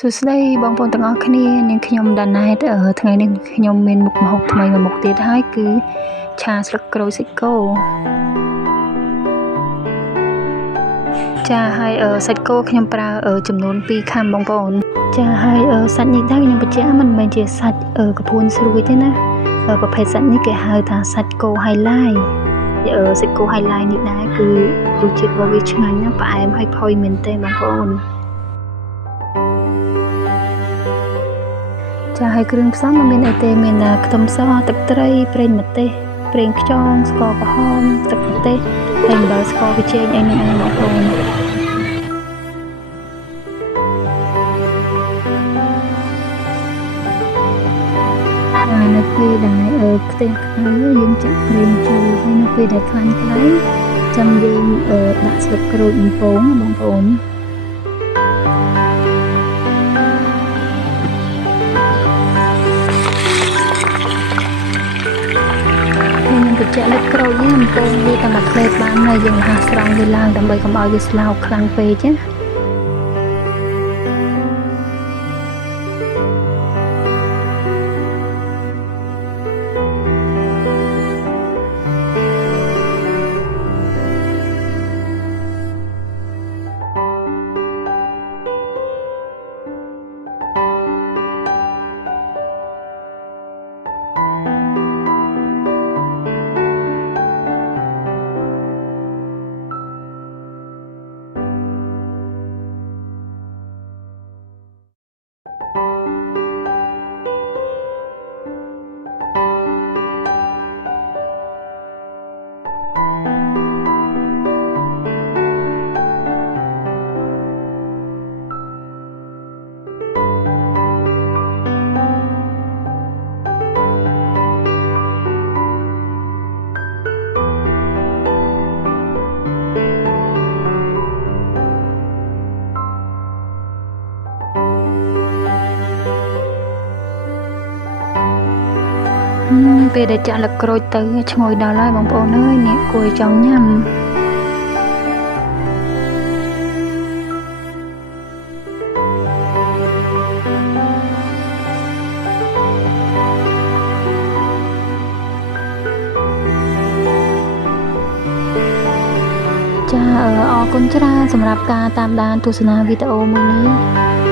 សួស្តីបងប្អូនទាំងអស់គ្នានាងខ្ញុំដាណែតថ្ងៃនេះខ្ញុំមានមុខម្ហូបថ្មីមួយមុខទៀតហើយគឺឆាស្លឹកក្រូចសាច់គោចាហើយសាច់គោខ្ញុំប្រើចំនួន2ខាំបងប្អូនចាហើយសាច់នេះដែរខ្ញុំបញ្ជាក់មិនមែនជាសាច់កពួនស្រួយទេណាប្រភេទសាច់នេះគេហៅថាសាច់គោ highlight សាច់គោ highlight នេះដែរគឺរសជាតិរបស់វាឆ្ងាញ់ណាស់ផ្អែមហើយផុយមែនទេបងប្អូនចាហើយគ្រឿងផ្សំមានអីទេមានខ្ទឹមសទឹកត្រីប្រេងម្ទេសប្រេងខ្យងស្ករក្រហមទឹកម្ទេសហើយអំបិលស្ករប៊ីចេងអីនេះបងប្អូននៅពេលដែលខ្ទះក្តៅយើងចាក់ប្រេងចូលហើយនៅពេលដែលខ្លាញ់ក្តៅចាំយើងដាក់ស្លឹកក្រូចបំពងបងប្អូនចាក់លឹកក្រូចនេះបំពងវាតែមួយផ្លេតបានហើយយើងហាស្រង់វាឡើងដើម្បីកុំឲ្យវាស្លោកខ្លាំងពេកណាពេលដែលចាក់លឹកក្រូចទៅឈ្ងុយដល់ហើយបងប្អូនអើយនេះគួរចង់ញ៉ាំចាអរគុណច្រើនសម្រាប់ការតាមដានទស្សនាវីដេអូមួយនេះ